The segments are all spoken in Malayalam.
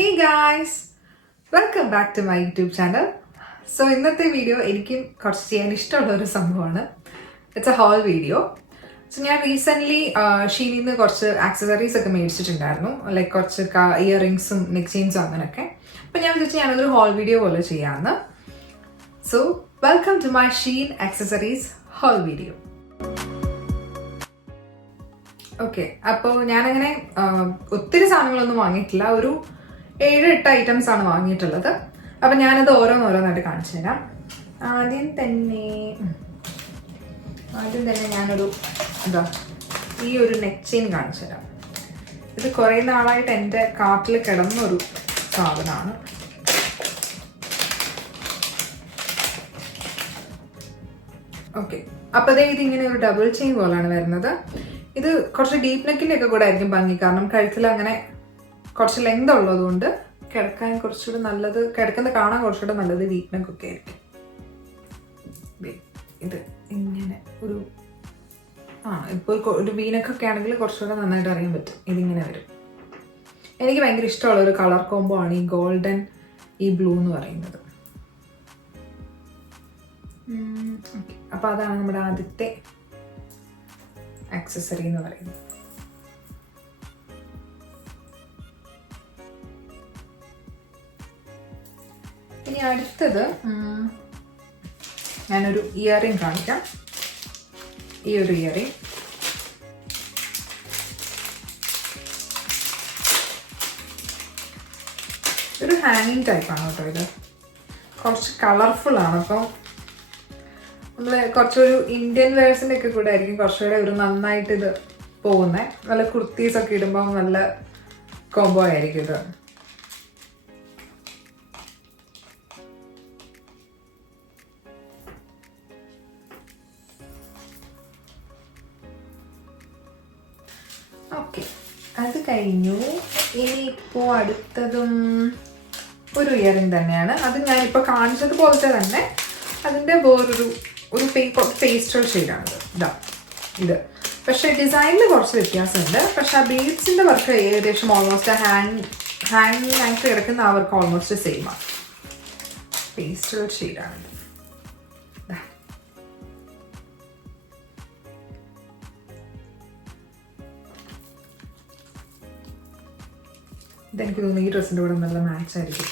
Hey guys! Welcome back to my YouTube channel. So ഇന്നത്തെ വീഡിയോ എനിക്കും കുറച്ച് ചെയ്യാൻ ഇഷ്ടമുള്ള ഒരു സംഭവമാണ്. It's a haul video. So ഞാൻ റീസെൻ്റ്ലി ഷീനിൽ നിന്ന് കുറച്ച് ആക്സസറീസ് ഒക്കെ മേടിച്ചിട്ടുണ്ടായിരുന്നു. ലൈക്ക് കുറച്ച് ഇയറിങ്സും നെക്ക് ചെയിൻസും അങ്ങനെയൊക്കെ. അപ്പം ഞാൻ വിചാരിച്ചു ഞാനതൊരു ഹോൾ വീഡിയോ പോലെ ചെയ്യാമെന്ന്. So welcome to my Shein accessories haul video. Okay, അപ്പോൾ ഞാനങ്ങനെ ഒത്തിരി സാധനങ്ങളൊന്നും വാങ്ങിയിട്ടില്ല. ഒരു 7-8 ഐറ്റംസ് ആണ് വാങ്ങിയിട്ടുള്ളത്. അപ്പം ഞാനത് ഓരോന്നോരോന്നായിട്ട് കാണിച്ചു തരാം. ആദ്യം തന്നെ ഞാനൊരു ഈ ഒരു നെക്ക് ചെയിൻ കാണിച്ചു തരാം. ഇത് കുറേ നാളായിട്ട് എൻ്റെ കാർട്ടിൽ കിടന്നൊരു സാധനമാണ്. ഓക്കെ, അപ്പോൾ ഇതിങ്ങനെ ഒരു ഡബിൾ ചെയിൻ പോലാണ് വരുന്നത്. ഇത് കുറച്ച് ഡീപ്പ് നെക്കിൻ്റെ ഒക്കെ കൂടെ ആയിരിക്കും ഭംഗി, കാരണം കഴുത്തിൽ അങ്ങനെ കുറച്ച് ലെങ്ത് ഉള്ളതുകൊണ്ട് കിടക്കാൻ കുറച്ചുകൂടെ നല്ലത്, കിടക്കുന്ന കാണാൻ കുറച്ചുകൂടെ നല്ലത് ഡീപ്പ് നെക്കൊക്കെ ആയിരിക്കും. ഇത് ഇങ്ങനെ ഇപ്പോൾ ഒരു വീനക്കൊക്കെ ആണെങ്കിൽ കുറച്ചുകൂടെ നന്നായിട്ട് അറിയാൻ പറ്റും. ഇതിങ്ങനെ വരും. എനിക്ക് ഭയങ്കര ഇഷ്ടമുള്ള ഒരു കളർ കോംബോ ആണ് ഈ ഗോൾഡൻ ഈ ബ്ലൂ എന്ന് പറയുന്നത്. അപ്പോൾ അതാണ് നമ്മുടെ ആദ്യത്തെ ആക്സസറി എന്ന് പറയുന്നത്. ഇനി അടുത്തത് ഞാനൊരു ഇയറിംഗ് കാണിക്കാം. ഈ ഒരു ഇയറിംഗ് ഒരു ഹാങ്ങിങ് ടൈപ്പാണ് കേട്ടോ. ഇത് കുറച്ച് കളർഫുള്ളാണ്. അപ്പോൾ നമ്മൾ കുറച്ചൊരു ഇന്ത്യൻ വേഴ്സിൻ്റെ ഒക്കെ കൂടെ ആയിരിക്കും കുറച്ചുകൂടെ ഒരു നന്നായിട്ട് ഇത് പോകുന്നത്. നല്ല കുർത്തീസൊക്കെ ഇടുമ്പോൾ നല്ല കോംബോ ആയിരിക്കും ഇത്. ഓക്കെ, അത് കഴിഞ്ഞു. ഇനിയിപ്പോൾ അടുത്തതും ഒരു ഇയറിംഗ് തന്നെയാണ്. അത് ഞാനിപ്പോൾ കാണിച്ചതുപോലത്തെ തന്നെ അതിൻ്റെ ഒരു പേസ്റ്റൽ ഷെയ്ഡാണിത്. ഇത് പക്ഷേ ഡിസൈനിൽ കുറച്ച് വ്യത്യാസമുണ്ട്. പക്ഷെ ആ ബീഡ്സിൻ്റെ വർക്ക് ഏകദേശം ഓൾമോസ്റ്റ് ഹാങ്ങിങ് ആയിട്ട് കിടക്കുന്ന ആ വർക്ക് ഓൾമോസ്റ്റ് സെയിമാണ്. പേസ്റ്റൽ ഷെയ്ഡാണിത്. ഇതെനിക്ക് തോന്നുന്നു ഈ ഡ്രസ്സിൻ്റെ കൂടെ നല്ല മാച്ച് ആയിരിക്കും.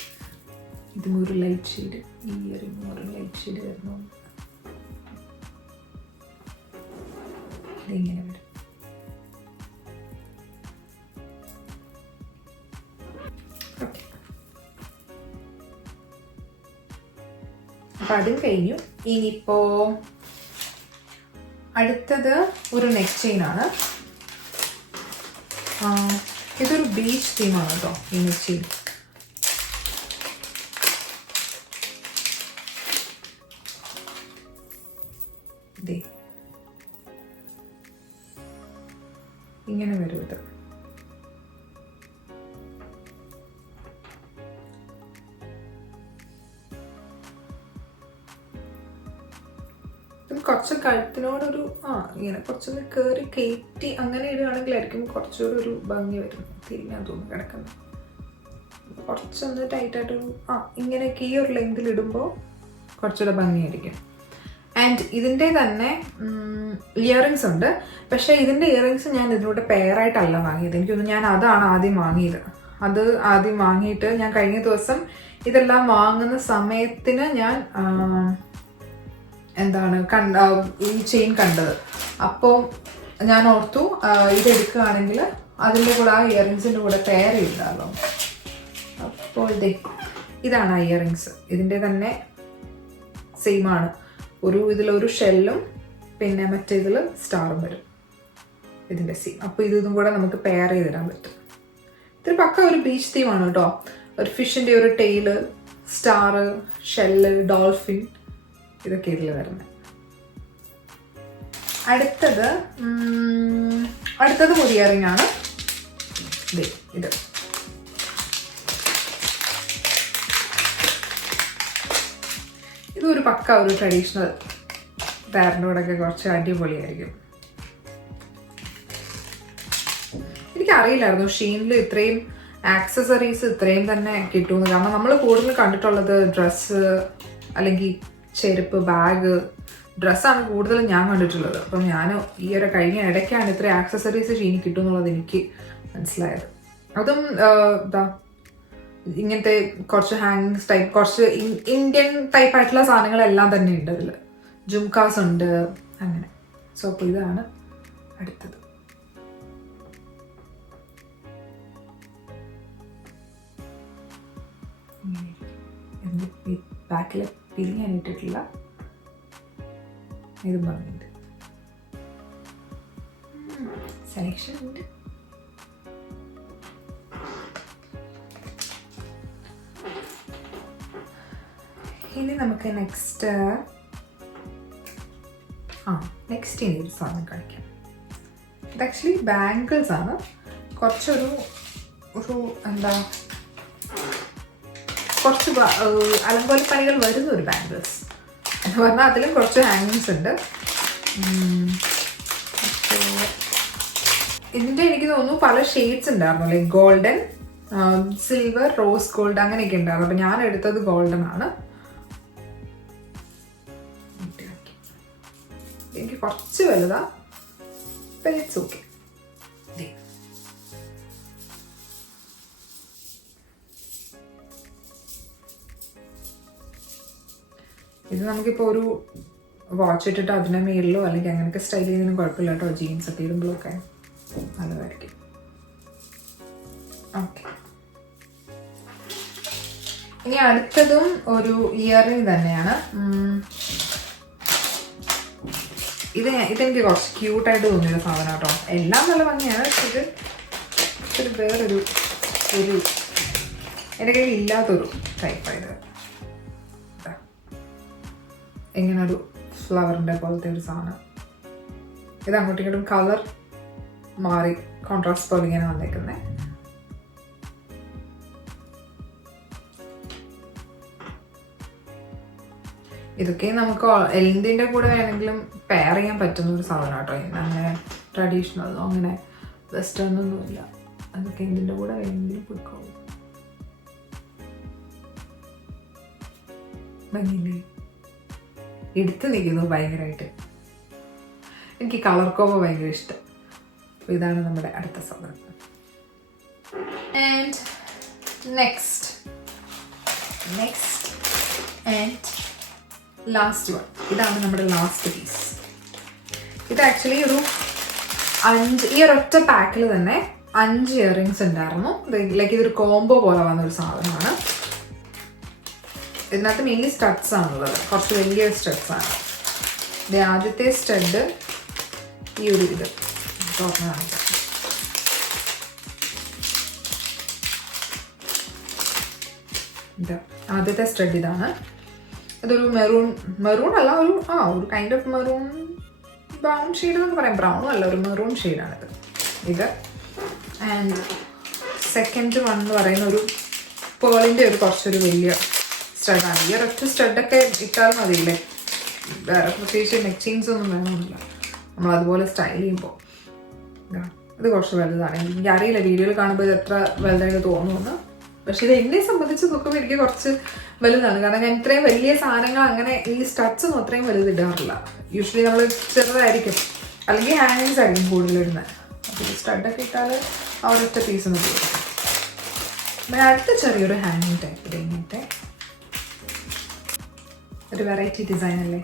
ഇതും ഒരു ലൈറ്റ് ഷെയ്ഡ്, ഈ ഇയറിംഗും ഒരു ലൈറ്റ് ഷെയ്ഡ് വരുന്നു. ഇതിങ്ങനെ വരും. ഓക്കെ, അപ്പം അതും കഴിഞ്ഞു. ഇനിയിപ്പോൾ അടുത്തത് ഒരു നെക്ക് ചെയിനാണ്. ഇതൊരു ബീച്ച് തീമാണ് കേട്ടോ ഈ നെക്ക് ചെയിൻ. ഇങ്ങനെ വരും ഇത്. കുറച്ച് കഴുത്തിനോടൊരു ഇങ്ങനെ കുറച്ചൊന്ന് കയറി കയറ്റി അങ്ങനെ ഇടുകയാണെങ്കിലായിരിക്കും കുറച്ചുകൂടി ഒരു ഭംഗി വരുന്നത്. തിരിഞ്ഞാൻ തോന്നുന്നു കിടക്കുന്നത്. കുറച്ചൊന്ന് ടൈറ്റായിട്ടൊരു ഇങ്ങനെയൊക്കെ ഈ ഒരു ലെങ്തിൽ ഇടുമ്പോൾ കുറച്ചുകൂടെ ഭംഗിയായിരിക്കും. ആൻഡ് ഇതിൻ്റെ തന്നെ ഇയറിങ്സ് ഉണ്ട്. പക്ഷേ ഇതിൻ്റെ ഇയറിങ്സ് ഞാൻ ഇതിലൂടെ പെയറായിട്ടല്ല വാങ്ങിയത്. എനിക്കൊന്നും ഞാൻ അതാണ് ആദ്യം വാങ്ങിയത്. അത് ആദ്യം വാങ്ങിയിട്ട് ഞാൻ കഴിഞ്ഞ ദിവസം ഇതെല്ലാം വാങ്ങുന്ന സമയത്തിന് ഞാൻ ഈ ചെയിൻ കണ്ടത്. അപ്പോൾ ഞാൻ ഓർത്തു ഇതെടുക്കുകയാണെങ്കിൽ അതിൻ്റെ കൂടെ ആ ഇയറിങ്സിൻ്റെ കൂടെ പെയർ ചെയ്താലോ. അപ്പോൾ ഇതാണ് ആ ഇയറിങ്സ്. ഇതിൻ്റെ തന്നെ സെയിമാണ്. ഇതിലൊരു ഷെല്ലും പിന്നെ മറ്റേതിൽ സ്റ്റാറും വരും. ഇതിൻ്റെ സെയിം. അപ്പോൾ ഇതും കൂടെ നമുക്ക് പെയർ ചെയ്തിടാൻ പറ്റും. ഇതൊരു പക്ക ഒരു ബീച്ച് തീമാണ് കേട്ടോ. ഒരു ഫിഷിൻ്റെ ഒരു ടെയില്, സ്റ്റാറ്, ഷെല്ല്, ഡോൾഫിൻ, ഇതൊക്കെ ഇതിൽ വരുന്നത്. അടുത്തത് ഒരു ഇയറിംഗ് ആണ്. ഇത് ഇതൊരു പക്ക ഒരു ട്രഡീഷണൽ പാരൻ്റെ കൂടെയൊക്കെ കുറച്ച് അടിപൊളിയായിരിക്കും. എനിക്കറിയില്ലായിരുന്നു ഷീനിൽ ഇത്രയും ആക്സസറീസ് ഇത്രയും തന്നെ കിട്ടുമെന്ന്. കാരണം നമ്മൾ കൂടുതൽ കണ്ടിട്ടുള്ളത് ഡ്രസ്സ് അല്ലെങ്കിൽ ചെരുപ്പ്, ബാഗ്, ഡ്രസ്സാണ് കൂടുതലും ഞാൻ കണ്ടിട്ടുള്ളത്. അപ്പം ഞാൻ ഈ ഒരു കഴിഞ്ഞ ഇടയ്ക്കാണ് ഇത്ര ആക്സസറീസ് ഷീനി കിട്ടും എന്നുള്ളത് എനിക്ക് മനസ്സിലായത്. അതും ഇങ്ങനത്തെ കുറച്ച് ഹാങ്ങിങ്സ് ടൈപ്പ്, കുറച്ച് ഇന്ത്യൻ ടൈപ്പ് ആയിട്ടുള്ള സാധനങ്ങളെല്ലാം തന്നെ ഉണ്ട് അതിൽ. ജുംകാസ് ഉണ്ട് അങ്ങനെ. സോ അപ്പോൾ ഇതാണ് അടുത്തത്. ബാക്കിൽ പിരിയാനിട്ടിട്ടില്ല, ഇത് ഭംഗിയുണ്ട്, സെലക്ഷൻ ഉണ്ട്. ഇനി നമുക്ക് നെക്സ്റ്റ് ഇനി ഒരു സാധനം കാണിക്കാം. ഇത് ആക്ച്വലി ബാംഗിൾസ് ആണ്. കുറച്ചൊരു എന്താ കുറച്ച് അലങ്കോല പണികൾ വരുന്ന ഒരു ബാംഗിൾസ് എന്ന് പറഞ്ഞാൽ അതിലും കുറച്ച് ഹാങ്ങിങ്സ് ഉണ്ട്. ഇതിൻ്റെ എനിക്ക് തോന്നുന്നു പല ഷെയ്ഡ്സ് ഉണ്ടായിരുന്നു, like golden, silver, rose gold അങ്ങനെയൊക്കെ ഉണ്ടായിരുന്നു. അപ്പം ഞാൻ എടുത്തത് ഗോൾഡൻ ആണ്. എനിക്ക് കുറച്ച് വലുതാ, ഇറ്റ്സ് ഓക്കെ. ഇത് നമുക്കിപ്പോൾ ഒരു വാച്ച് ഇട്ടിട്ട് അതിൻ്റെ മേളിലോ അല്ലെങ്കിൽ അങ്ങനെയൊക്കെ സ്റ്റൈൽ ചെയ്യുന്നതിനും കുഴപ്പമില്ല കേട്ടോ. ജീൻസ് ഒക്കെ ഇടുമ്പോഴൊക്കെ നല്ലതായിരിക്കും. ഓക്കെ, ഇനി അടുത്തതും ഒരു ഇയറിംഗ് തന്നെയാണ്. ഇതെനിക്ക് കുറച്ച് ക്യൂട്ടായിട്ട് തോന്നിയൊരു സാധനം കേട്ടോ. എല്ലാം നല്ല ഭംഗിയാണ്, പക്ഷെ ഇത് വേറൊരു എൻ്റെ കയ്യിൽ ഇല്ലാത്തൊരു ടൈപ്പായത്. ഇങ്ങനെ ഒരു ഫ്ലവറിൻ്റെ പോലത്തെ ഒരു സാധനം. ഇത് അങ്ങോട്ടും ഇങ്ങോട്ടും കളർ മാറി കോൺട്രാസ്റ്റ് പോലെ ഇങ്ങനെ വന്നേക്കുന്നത്. ഇതൊക്കെ നമുക്ക് എന്തിൻ്റെ കൂടെ വേണമെങ്കിലും പെയർ ചെയ്യാൻ പറ്റുന്ന ഒരു സാധനം കേട്ടോ. അങ്ങനെ ട്രഡീഷണലോ അങ്ങനെ വെസ്റ്റേൺ ഒന്നുമില്ല. അതൊക്കെ എന്തിൻ്റെ കൂടെ വേണമെങ്കിലും പോയിക്കോളും. ഭംഗിയില്ലേ? എടുത്ത് നിൽക്കുന്നു ഭയങ്കരമായിട്ട്. എനിക്ക് കളർ കോമ്പോ ഭയങ്കര ഇഷ്ടം. അപ്പോൾ ഇതാണ് നമ്മുടെ അടുത്ത സാധനം. And next and last one. ഇതാണ് നമ്മുടെ ലാസ്റ്റ് പീസ്. ഇത് ആക്ച്വലി ഈ ഒരൊറ്റ പാക്കിൽ തന്നെ 5 ഇയറിങ്സ് ഉണ്ടായിരുന്നു. ലൈക്ക് ഇതൊരു കോംബോ പോലെ വന്നൊരു സാധനമാണ്. ഇതിനകത്ത് മെയിൻലി സ്റ്റഡ്സ് ആണുള്ളത്, കുറച്ച് വലിയ സ്റ്റഡ്സ് ആണ്. ഇത് ആദ്യത്തെ സ്റ്റഡ് ഈ ഒരു ഇത് തുറന്നതാണ്. ആദ്യത്തെ സ്റ്റഡ് ഇതാണ്. ഇതൊരു മെറൂൺ അല്ല, ഒരു kind of maroon brown shade എന്നൊക്കെ പറയാം. ബ്രൗണും അല്ല, ഒരു മെറൂൺ ഷെയ്ഡാണിത്. ഇത് ആൻഡ് സെക്കൻഡ് വൺ എന്ന് പറയുന്ന ഒരു പേളിൻ്റെ കുറച്ചൊരു വലിയ സ്റ്റഡാണ്. ഈ ഒരൊറ്റ സ്റ്റഡൊക്കെ ഇട്ടാൽ മതിയില്ലേ, വേറെ പ്രത്യേകിച്ച് നെക്ക് ചെയിൻസ് ഒന്നും വേണമെന്നില്ല. നമ്മൾ അതുപോലെ സ്റ്റൈൽ ചെയ്യുമ്പോൾ ഇത് കുറച്ച് വലുതാണ്. എനിക്ക് അറിയില്ല വീഡിയോയിൽ കാണുമ്പോൾ ഇത് എത്ര വലുതായിട്ട് തോന്നുമെന്ന്. പക്ഷെ ഇത് എന്നെ സംബന്ധിച്ച് നോക്കുമ്പോൾ എനിക്ക് കുറച്ച് വലുതാണ്. കാരണം ഞാൻ ഇത്രയും വലിയ സാധനങ്ങൾ അങ്ങനെ ഈ സ്റ്റഡ്സ് ഒന്നും അത്രയും വലുതിടാറില്ല. യൂഷ്വലി നമ്മൾ ചെറുതായിരിക്കും, അല്ലെങ്കിൽ ഹാങ്ങിങ്സ് ആയിരിക്കും കൂടുതലിടുന്നത്. അപ്പോൾ ഈ സ്റ്റഡൊക്കെ ഇട്ടാൽ ആ ഒരൊറ്റ പീസ് മതി. അടുത്ത ചെറിയൊരു ഹാങ്ങിങ് ടൈപ്പ് ഇങ്ങനത്തെ ഒരു വെറൈറ്റി ഡിസൈൻ അല്ലേ.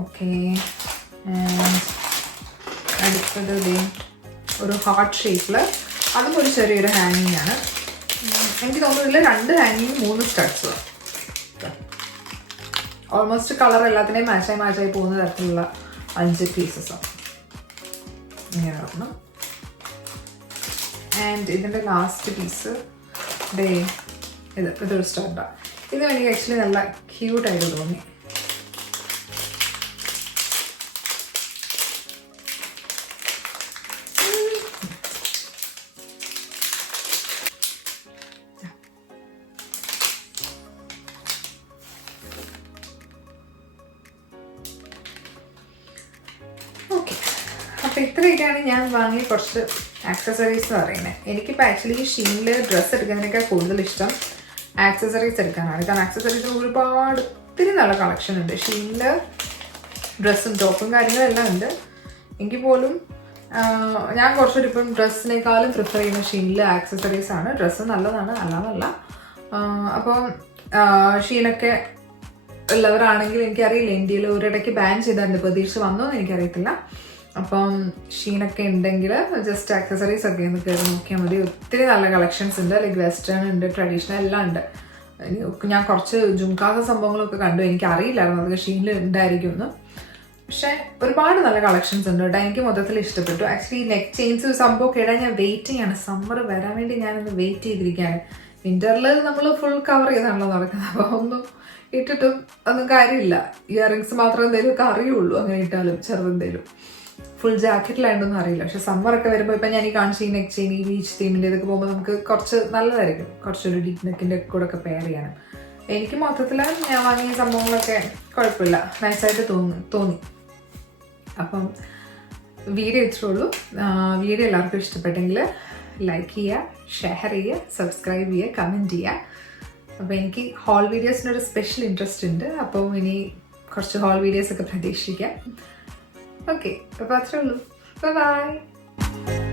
ഓക്കെ, അടുത്തത് ഒരു ഹാർട്ട് ഷേപ്പിൽ, അതും ഒരു ചെറിയൊരു ഹാങ്ങിങ് ആണ്. എനിക്ക് തോന്നുന്നില്ല 2 ഹാങ്ങിങ് 3 സ്റ്റഡ്സ്. ഓൾമോസ്റ്റ് കളർ എല്ലാത്തിനെയും മാച്ചായി പോകുന്ന തരത്തിലുള്ള 5 പീസസാണ് ഇങ്ങനെ വരണം. ആൻഡ് ഇതിൻ്റെ ലാസ്റ്റ് പീസ് ഇതൊരു സ്റ്റഡാണ്. ഇത് എനിക്ക് ആക്ച്വലി നല്ല ക്യൂട്ടായിട്ട് തോന്നി. ഓക്കെ, ഇത്രയൊക്കെയാണ് ഞാൻ വാങ്ങിയ കുറച്ച് ആക്സസറീസ് എന്ന് പറയുന്നത്. എനിക്കിപ്പോൾ ആക്ച്വലി ഷീനിൽ ഡ്രസ്സ് എടുക്കുന്നതിനേക്കാൾ കൂടുതൽ ഇഷ്ടം ആക്സസറീസ് എടുക്കാനാണ്. കാരണം ആക്സസറീസിന് ഒരുപാട് ഒത്തിരി നല്ല കളക്ഷൻ ഉണ്ട്. ഷീനിൽ ഡ്രസ്സും ടോപ്പും കാര്യങ്ങളെല്ലാം ഉണ്ട്. എങ്കിൽ പോലും ഞാൻ കുറച്ചൊരു ഇപ്പം ഡ്രസ്സിനേക്കാളും പ്രിഫർ ചെയ്യുന്ന ഷീനിൽ ആക്സസറീസ് ആണ്. ഡ്രസ്സ് നല്ലതാണ്, അല്ലാന്നല്ല. അപ്പം ഷീനൊക്കെ ഉള്ളവരാണെങ്കിൽ എനിക്കറിയില്ല, ഇന്ത്യയിൽ ഒരിടയ്ക്ക് ബാൻ ചെയ്തിട്ടുണ്ട്, പ്രതീക്ഷ വന്നോ എന്ന് എനിക്കറിയത്തില്ല. അപ്പം ഷീനൊക്കെ ഉണ്ടെങ്കിൽ ജസ്റ്റ് ആക്സസറീസ് ഒക്കെ ഒന്ന് കയറി നോക്കിയാൽ മതി. ഒത്തിരി നല്ല കളക്ഷൻസ് ഉണ്ട്. ലൈക്ക് വെസ്റ്റേൺ ഉണ്ട്, ട്രഡീഷണൽ എല്ലാം ഉണ്ട്. ഞാൻ കുറച്ച് ജുംകാസ സംഭവങ്ങളൊക്കെ കണ്ടു. എനിക്ക് അറിയില്ലായിരുന്നു അതൊക്കെ ഷീനിൽ ഉണ്ടായിരിക്കുമെന്ന്. പക്ഷേ ഒരുപാട് നല്ല കളക്ഷൻസ് ഉണ്ട് കേട്ടോ. എനിക്ക് മൊത്തത്തിൽ ഇഷ്ടപ്പെട്ടു. ആക്ച്വലി നെക്ക് ചെയിൻസ് സംഭവമൊക്കെ ഇടാൻ ഞാൻ വെയിറ്റ് ചെയ്യാണ്. സമ്മർ വരാൻ വേണ്ടി ഞാനൊന്ന് വെയിറ്റ് ചെയ്തിരിക്കുകയാണ്. വിൻ്ററിൽ നമ്മൾ ഫുൾ കവർ ചെയ്താണല്ലോ നടക്കുന്നത്. അപ്പോൾ ഒന്നും ഇട്ടിട്ടും ഒന്നും കാര്യമില്ല. ഇയറിങ്സ് മാത്രം എന്തെങ്കിലുമൊക്കെ അറിയുള്ളൂ, അങ്ങനെ ഇട്ടാലും ചെറുതെന്തേലും. ഫുൾ ജാക്കറ്റിലായിട്ടൊന്നും അറിയില്ല. പക്ഷെ സമ്മറൊക്കെ വരുമ്പോൾ ഇപ്പം ഞാൻ ഈ കാണിച്ച ഈ നെക്ക് ചെയിൻ, ഈ ബീച്ച് തീമിൻ്റെ ഇതൊക്കെ പോകുമ്പോൾ നമുക്ക് കുറച്ച് നല്ലതായിരിക്കും, കുറച്ചൊരു ഡീപ്പ് നെക്കിൻ്റെ കൂടെ ഒക്കെ പെയർ ചെയ്യാനും. എനിക്ക് മൊത്തത്തിൽ ഞാൻ വാങ്ങിയ സംഭവങ്ങളൊക്കെ കുഴപ്പമില്ല, നൈസായിട്ട് തോന്നി. അപ്പം വീഡിയോ ഇത്രേ ഉള്ളൂ. വീഡിയോ എല്ലാവർക്കും ഇഷ്ടപ്പെട്ടെങ്കിൽ ലൈക്ക് ചെയ്യുക, ഷെയർ ചെയ്യുക, സബ്സ്ക്രൈബ് ചെയ്യുക, കമൻറ്റ് ചെയ്യുക. അപ്പോൾ എനിക്ക് ഹോൾ വീഡിയോസിനൊരു സ്പെഷ്യൽ ഇൻട്രസ്റ്റ് ഉണ്ട്. അപ്പോൾ ഇനി കുറച്ച് ഹോൾ വീഡിയോസൊക്കെ പ്രതീക്ഷിക്കാം. ഓക്കെ, അപ്പോൾ അത്രേ ഉള്ളൂ. ബൈ.